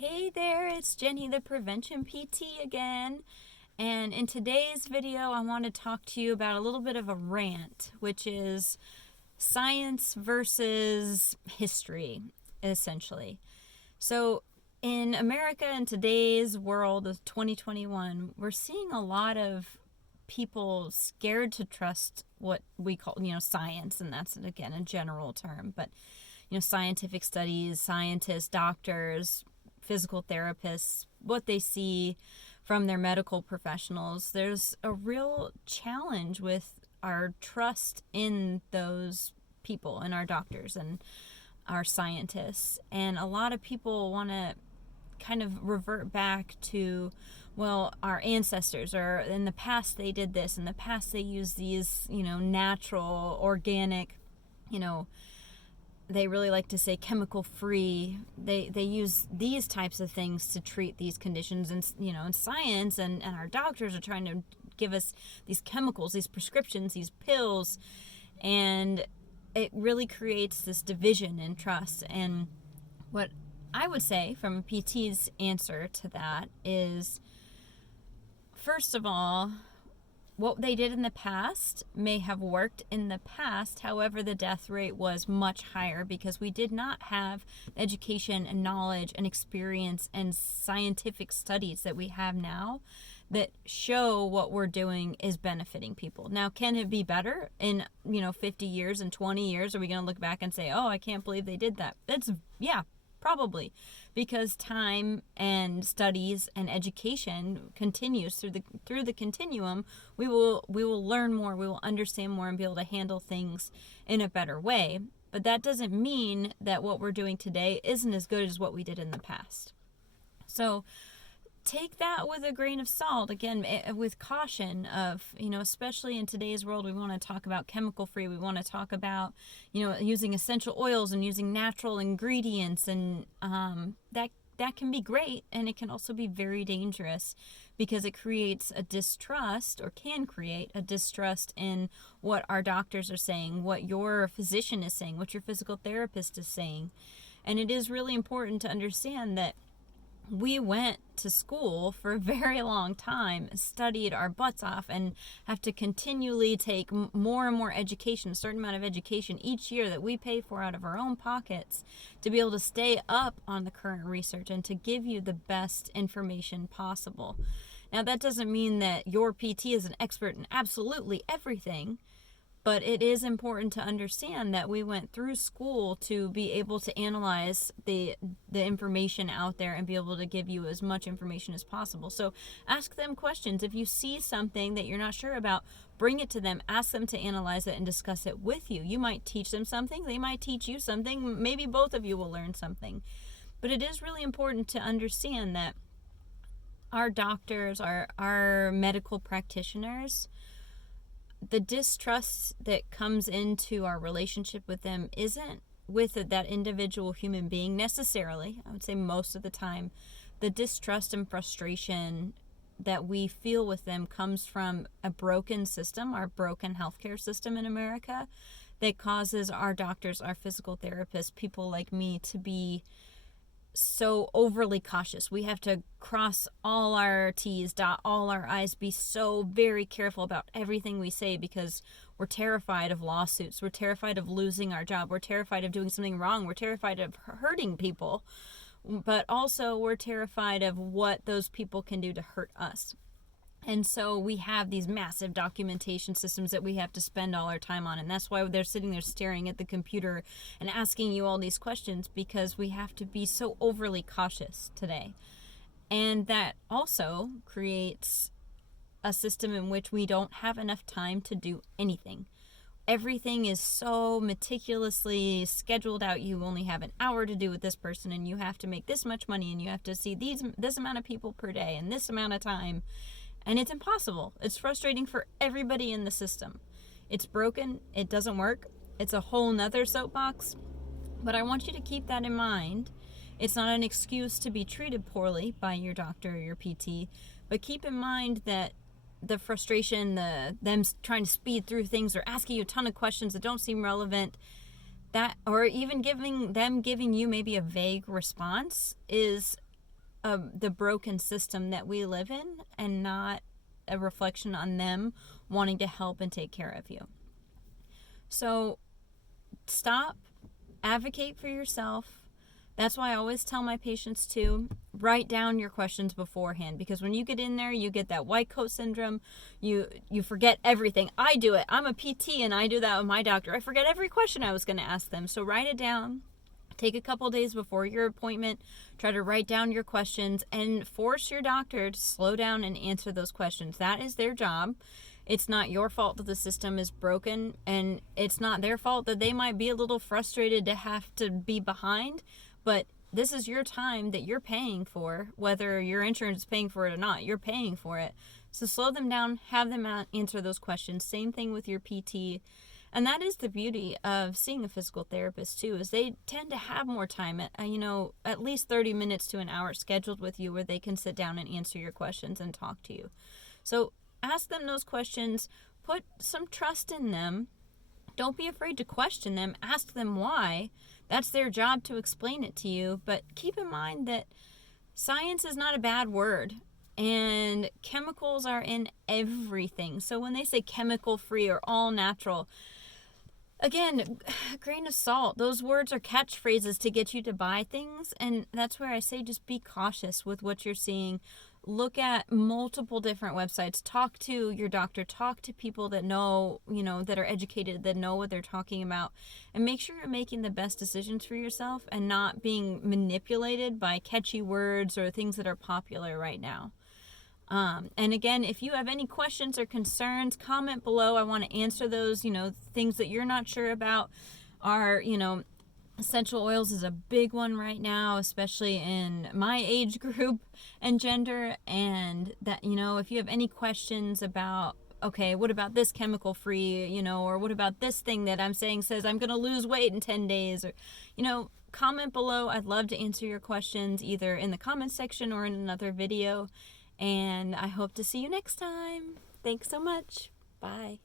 Hey there, it's Jenny the Prevention PT again. And in today's video, I want to talk to you about a little bit of a rant, which is science versus history, essentially. So in America, in today's world of 2021, we're seeing a lot of people scared to trust what we call, science, and that's, again, a general term, but, scientific studies, scientists, doctors, physical therapists, what they see from their medical professionals. There's a real challenge with our trust in those people and our doctors and our scientists. And a lot of people want to kind of revert back to, well, our ancestors, or in the past they did this, in the past they used these, natural, organic, they really like to say chemical free. They use these types of things to treat these conditions, and in science and our doctors are trying to give us these chemicals, these prescriptions, these pills, and it really creates this division in trust. And what I would say from a PT's answer to that is, first of all, what they did in the past may have worked in the past. However, the death rate was much higher because we did not have education and knowledge and experience and scientific studies that we have now that show what we're doing is benefiting people. Now, can it be better in, 50 years and 20 years? Are we going to look back and say, oh, I can't believe they did that? Yeah, probably, because time and studies and education continues through the continuum. We will learn more, we will understand more, and be able to handle things in a better way. But that doesn't mean that what we're doing today isn't as good as what we did in the past. So take that with a grain of salt, again, with caution of, especially in today's world, we want to talk about chemical free. We want to talk about, using essential oils and using natural ingredients, and that can be great, and it can also be very dangerous because it creates a distrust, or can create a distrust, in what our doctors are saying, what your physician is saying, what your physical therapist is saying. And it is really important to understand that we went to school for a very long time, studied our butts off, and have to continually take more and more education, a certain amount of education each year that we pay for out of our own pockets, to be able to stay up on the current research and to give you the best information possible. Now, that doesn't mean that your PT is an expert in absolutely everything, but it is important to understand that we went through school to be able to analyze the information out there and be able to give you as much information as possible. So ask them questions. If you see something that you're not sure about, bring it to them. Ask them to analyze it and discuss it with you. You might teach them something. They might teach you something. Maybe both of you will learn something. But it is really important to understand that our doctors, our medical practitioners, the distrust that comes into our relationship with them isn't with that individual human being necessarily. I would say most of the time, the distrust and frustration that we feel with them comes from a broken system, our broken healthcare system in America, that causes our doctors, our physical therapists, people like me, to be so overly cautious. We have to cross all our T's, dot all our I's, be so very careful about everything we say because we're terrified of lawsuits. We're terrified of losing our job. We're terrified of doing something wrong. We're terrified of hurting people. But also we're terrified of what those people can do to hurt us. And so we have these massive documentation systems that we have to spend all our time on. And that's why they're sitting there staring at the computer and asking you all these questions, because we have to be so overly cautious today. And that also creates a system in which we don't have enough time to do anything. Everything is so meticulously scheduled out. You only have an hour to do with this person, and you have to make this much money, and you have to see this amount of people per day and this amount of time. And it's impossible. It's frustrating for everybody in the system. It's broken. It doesn't work. It's a whole nother soapbox. But I want you to keep that in mind. It's not an excuse to be treated poorly by your doctor or your PT, but keep in mind that the frustration, them trying to speed through things or asking you a ton of questions that don't seem relevant, that, or even giving you maybe a vague response, is the broken system that we live in, and not a reflection on them wanting to help and take care of you. So stop, advocate for yourself. That's why I always tell my patients to write down your questions beforehand, because when you get in there, you get that white coat syndrome. You forget everything. I do it. I'm a PT and I do that with my doctor. I forget every question I was going to ask them. So write it down. Take a couple days before your appointment, try to write down your questions, and force your doctor to slow down and answer those questions. That is their job. It's not your fault that the system is broken, and it's not their fault that they might be a little frustrated to have to be behind, but this is your time that you're paying for, whether your insurance is paying for it or not. You're paying for it. So slow them down, have them answer those questions. Same thing with your PT. And that is the beauty of seeing a physical therapist too, is they tend to have more time, at least 30 minutes to an hour scheduled with you, where they can sit down and answer your questions and talk to you. So ask them those questions, put some trust in them. Don't be afraid to question them. Ask them why. That's their job to explain it to you. But keep in mind that science is not a bad word. And chemicals are in everything. So when they say chemical free or all natural, again, a grain of salt. Those words are catchphrases to get you to buy things. And that's where I say just be cautious with what you're seeing. Look at multiple different websites. Talk to your doctor. Talk to people that know, that are educated, that know what they're talking about. And make sure you're making the best decisions for yourself and not being manipulated by catchy words or things that are popular right now. And again, if you have any questions or concerns, comment below. I want to answer those. Things that you're not sure about are, essential oils is a big one right now, especially in my age group and gender. And that, if you have any questions about, okay, what about this chemical free, or what about this thing that I'm saying says I'm going to lose weight in 10 days, or, comment below. I'd love to answer your questions either in the comment section or in another video. And I hope to see you next time. Thanks so much. Bye.